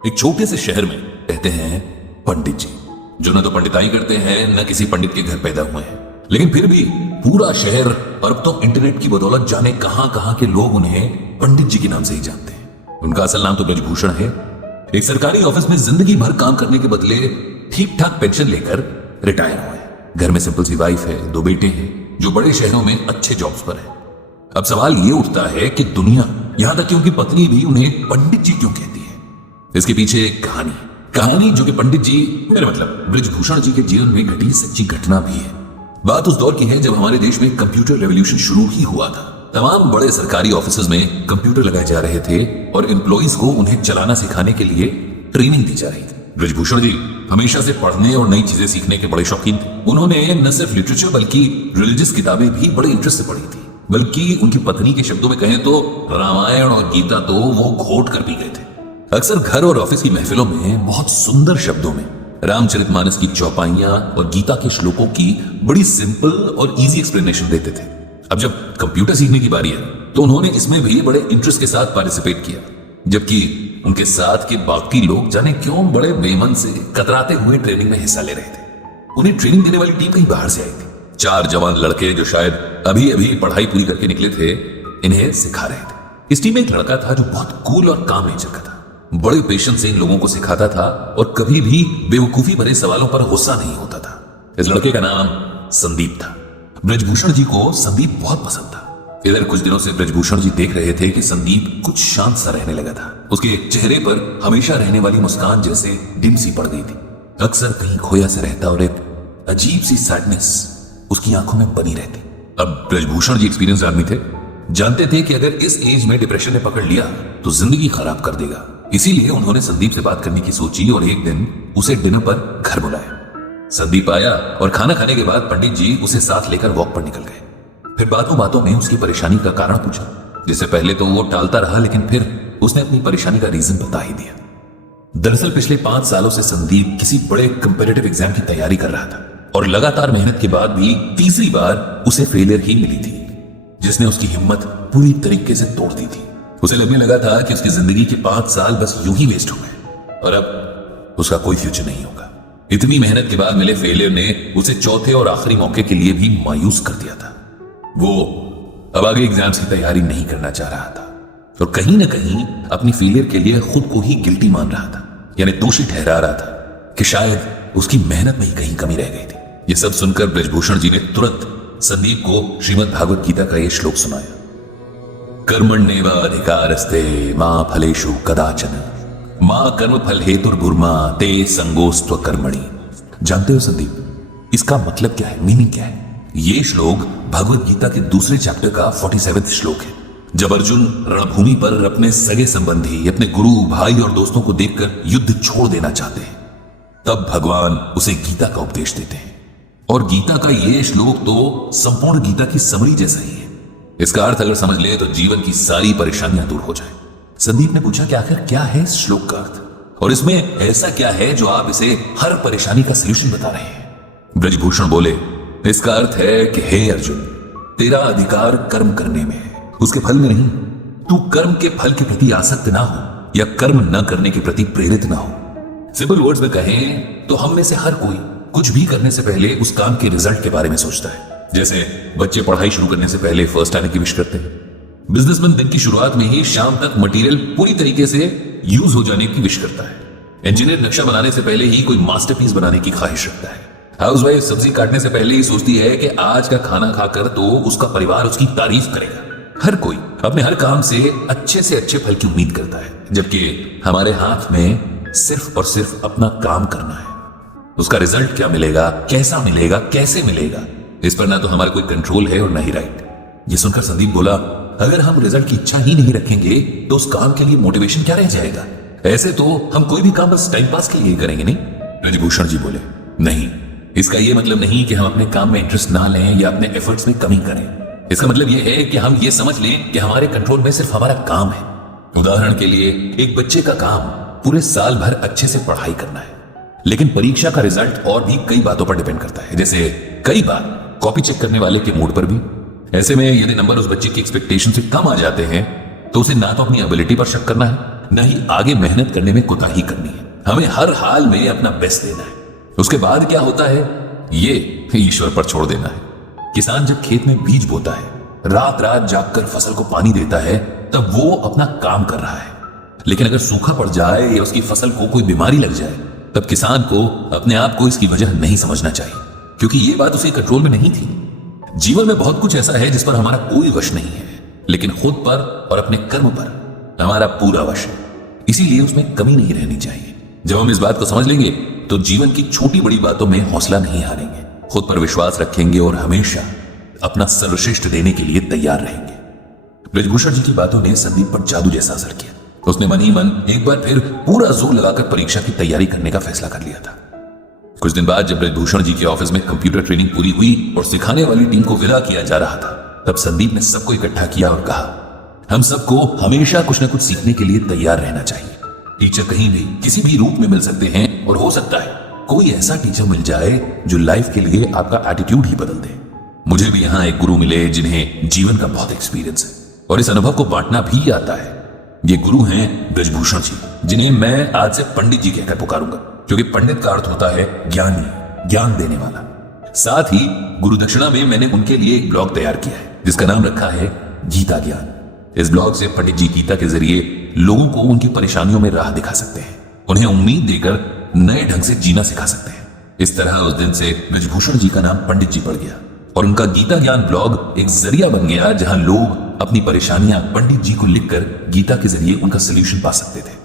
एक छोटे से शहर में रहते हैं पंडित जी, जो न तो पंडिताई करते हैं न किसी पंडित के घर पैदा हुए हैं, लेकिन फिर भी पूरा शहर और अब तो इंटरनेट की बदौलत जाने कहां कहां के लोग उन्हें पंडित जी के नाम से ही जानते हैं। उनका असल नाम तो ब्रजभूषण है। एक सरकारी ऑफिस में जिंदगी भर काम करने के बदले ठीक ठाक पेंशन लेकर रिटायर हुए। घर में सिंपल सी वाइफ है, 2 बेटे हैं जो बड़े शहरों में अच्छे जॉब्स पर है। अब सवाल ये उठता है कि दुनिया, यहां तक कि उनकी पत्नी भी उन्हें पंडित जी क्यों कहती है। इसके पीछे एक कहानी जो कि पंडित जी, मेरा मतलब ब्रजभूषण जी के जीवन में घटी सच्ची घटना भी है। बात उस दौर की है जब हमारे देश में कंप्यूटर रेवोल्यूशन शुरू ही हुआ था। तमाम बड़े सरकारी ऑफिस में कंप्यूटर लगाए जा रहे थे और एम्प्लॉइज को उन्हें चलाना सिखाने के लिए ट्रेनिंग दी जा रही थी। ब्रजभूषण जी हमेशा से पढ़ने और नई चीजें सीखने के बड़े शौकीन थे। उन्होंने न सिर्फ लिटरेचर बल्कि रिलीजियस किताबें भी बड़े इंटरेस्ट से पढ़ी थी। बल्कि उनकी पत्नी के शब्दों में कहें तो रामायण और गीता तो वो घोट कर पी गए थे। अक्सर घर और ऑफिस की महफिलों में बहुत सुंदर शब्दों में रामचरितमानस की चौपाइयां और गीता के श्लोकों की बड़ी सिंपल और इजी एक्सप्लेनेशन देते थे। अब जब कंप्यूटर सीखने की बारी है तो उन्होंने इसमें भी बड़े इंटरेस्ट के साथ पार्टिसिपेट किया, जबकि उनके साथ के बाकी लोग जाने क्यों बड़े बेमन से कतराते हुए ट्रेनिंग में हिस्सा ले रहे थे। उन्हें ट्रेनिंग देने वाली टीम कहीं बाहर से आई थी। 4 जवान लड़के जो शायद अभी अभी पढ़ाई पूरी करके निकले थे, इन्हें सिखा रहे थे। इस टीम में एक लड़का था जो बहुत कूल और काम नेचर का था। बड़े पेशेंस से इन लोगों को सिखाता था और कभी भी बेवकूफी भरे सवालों पर गुस्सा नहीं होता था। इस लड़के का नाम संदीप था। ब्रजभूषण जी को संदीप बहुत पसंद था। इधर कुछ दिनों से ब्रजभूषण जी देख रहे थे कि संदीप कुछ शांत सा रहने लगा था। उसके चेहरे पर हमेशा रहने वाली मुस्कान जैसे डिम सी पड़ गई थी। अक्सर कहीं खोया सा रहता और एक अजीब सी सैडनेस उसकी आंखों में बनी रहती। अब ब्रजभूषण जी एक्सपीरियंस आदमी थे, जानते थे कि अगर इस एज में डिप्रेशन ने पकड़ लिया तो जिंदगी खराब कर देगा। इसीलिए उन्होंने संदीप से बात करने की सोची और एक दिन उसे डिनर पर घर बुलाया। संदीप आया और खाना खाने के बाद पंडित जी उसे साथ लेकर वॉक पर निकल गए। फिर बातों बातों में उसकी परेशानी का कारण पूछा, जिससे पहले तो वो टालता रहा, लेकिन फिर उसने अपनी परेशानी का रीजन बता ही दिया। दरअसल पिछले 5 सालों से संदीप किसी बड़े कंपेटिटिव एग्जाम की तैयारी कर रहा था और लगातार मेहनत के बाद भी तीसरी बार उसे फेलियर ही मिली थी, जिसने उसकी हिम्मत पूरी तरीके से तोड़ दी थी। उसे लगने लगा था कि उसकी जिंदगी के 5 साल बस यूं ही वेस्ट हो गए और अब उसका कोई फ्यूचर नहीं होगा। इतनी मेहनत के बाद मिले फेलियर ने उसे चौथे और आखिरी मौके के लिए भी मायूस कर दिया था। वो अब आगे एग्जाम्स की तैयारी नहीं करना चाह रहा था और कहीं ना कहीं अपनी फेलियर के लिए खुद को ही गिल्टी मान रहा था, यानी दोषी ठहरा रहा था कि शायद उसकी मेहनत में ही कहीं कमी रह गई थी। यह सब सुनकर ब्रजभूषण जी ने तुरंत संदीप को श्रीमद् भागवत गीता का यह श्लोक सुनाया, कर्मण्येव अधिकारस्ते मां फलेषु कदाचन मां कर्म फल हेतुर्भुर्मा ते संगोस्त्व कर्मणि। जानते हो संदीप, इसका मतलब क्या है, मीनिंग क्या है? ये श्लोक भगवत गीता के दूसरे चैप्टर का 47वां श्लोक है। जब अर्जुन रणभूमि पर अपने सगे संबंधी, अपने गुरु, भाई और दोस्तों को देखकर युद्ध छोड़ देना चाहते हैं, तब भगवान उसे गीता का उपदेश देते हैं। और गीता का ये श्लोक तो संपूर्ण गीता की समरी जैसा ही है। इसका अर्थ अगर समझ ले तो जीवन की सारी परेशानियां दूर हो जाए। संदीप ने पूछा कि आखिर क्या है इस श्लोक का अर्थ और इसमें ऐसा क्या है जो आप इसे हर परेशानी का सलूशन बता रहे हैं? ब्रजभूषण बोले, इसका अर्थ है कि हे अर्जुन, तेरा अधिकार कर्म करने में है, उसके फल में नहीं। तू कर्म के फल के प्रति आसक्त ना हो या कर्म न करने के प्रति प्रेरित ना हो। सिंपल वर्ड्स में कहें तो हम में से हर कोई कुछ भी करने से पहले उस काम के रिजल्ट के बारे में सोचता है। जैसे बच्चे पढ़ाई शुरू करने से पहले फर्स्ट आने की विश करते हैं। बिजनेसमैन दिन की शुरुआत में ही शाम तक मटेरियल पूरी तरीके से यूज हो जाने की विश करता है। इंजीनियर नक्शा बनाने से पहले ही कोई मास्टरपीस बनाने की ख्वाहिश रखता है। हाउसवाइफ सब्जी काटने से पहले ही सोचती है कि आज का खाना खाकर तो उसका परिवार उसकी तारीफ करेगा। हर कोई अपने हर काम से अच्छे फल की उम्मीद करता है, जबकि हमारे हाथ में सिर्फ और सिर्फ अपना काम करना है। उसका रिजल्ट क्या मिलेगा, कैसा मिलेगा, कैसे मिलेगा, इस पर ना तो हमारा कोई कंट्रोल है और ना ही राइट। ये सुनकर संदीप बोला, अगर हम रिजल्ट की इच्छा ही नहीं रखेंगे तो उस काम के लिए मोटिवेशन क्या रह जाएगा? ऐसे तो हम कोई भी काम बस टाइम पास के लिए करेंगे, नहीं? ब्रजभूषण जी बोले, नहीं, इसका यह मतलब नहीं कि हम अपने काम में इंटरेस्ट ना लें या अपने एफर्ट्स में कमी करें। इसका मतलब यह है कि हम ये समझ लें कि हमारे कंट्रोल में सिर्फ हमारा काम है। उदाहरण के लिए एक बच्चे का काम पूरे साल भर अच्छे से पढ़ाई करना है, लेकिन परीक्षा का रिजल्ट और भी कई बातों पर डिपेंड करता है, जैसे कई बार कॉपी चेक करने वाले के मूड पर भी। ऐसे में यदि नंबर उस बच्चे की एक्सपेक्टेशन से कम आ जाते हैं तो उसे ना तो अपनी एबिलिटी पर शक करना है न ही आगे मेहनत करने में कोताही करनी है। हमें हर हाल में अपना बेस्ट देना है। उसके बाद क्या होता है ये ईश्वर पर छोड़ देना है। किसान जब खेत में बीज बोता है, रात रात जागकर फसल को पानी देता है, तब वो अपना काम कर रहा है। लेकिन अगर सूखा पड़ जाए या उसकी फसल को कोई बीमारी लग जाए, तब किसान को अपने आप को इसकी वजह नहीं समझना चाहिए, क्योंकि ये बात उसके कंट्रोल में नहीं थी। जीवन में बहुत कुछ ऐसा है जिस पर हमारा कोई वश नहीं है, लेकिन खुद पर और अपने कर्म पर हमारा पूरा वश है। इसीलिए उसमें कमी नहीं रहनी चाहिए। जब हम इस बात को समझ लेंगे तो जीवन की छोटी बड़ी बातों में हौसला नहीं हारेंगे, खुद पर विश्वास रखेंगे और हमेशा अपना सर्वश्रेष्ठ देने के लिए तैयार रहेंगे। ब्रजभूषण जी की बातों ने संदीप पर जादू जैसा असर किया। उसने मन ही मन एक बार फिर पूरा जोर लगाकर परीक्षा की तैयारी करने का फैसला कर लिया था। कुछ दिन बाद जब ब्रजभूषण जी के ऑफिस में कंप्यूटर ट्रेनिंग पूरी हुई और सिखाने वाली टीम को विदा किया जा रहा था, तब संदीप ने सबको इकट्ठा किया और कहा, हम सबको हमेशा कुछ न कुछ सीखने के लिए तैयार रहना चाहिए। टीचर कहीं भी किसी भी रूप में मिल सकते हैं और हो सकता है कोई ऐसा टीचर मिल जाए जो लाइफ के लिए आपका एटीट्यूड ही बदल दे। मुझे भी यहाँ एक गुरु मिले जिन्हें जीवन का बहुत एक्सपीरियंस है और इस अनुभव को बांटना भी आता है। ये गुरु हैं ब्रजभूषण जी, जिन्हें मैं आज से पंडित जी कहकर पुकारूंगा, क्योंकि पंडित का अर्थ होता है ज्ञानी, ज्ञान देने वाला। साथ ही गुरु दक्षिणा में मैंने उनके लिए एक ब्लॉग तैयार किया है जिसका नाम रखा है गीता ज्ञान। इस ब्लॉग से पंडित जी गीता के जरिए लोगों को उनकी परेशानियों में राह दिखा सकते हैं, उन्हें उम्मीद देकर नए ढंग से जीना सिखा सकते हैं। इस तरह उस दिन से ब्रजभूषण जी का नाम पंडित जी पड़ गया और उनका गीता ज्ञान ब्लॉग एक जरिया बन गया जहां लोग अपनी परेशानियां पंडित जी को लिखकर गीता के जरिए उनका सोल्यूशन पा सकते थे।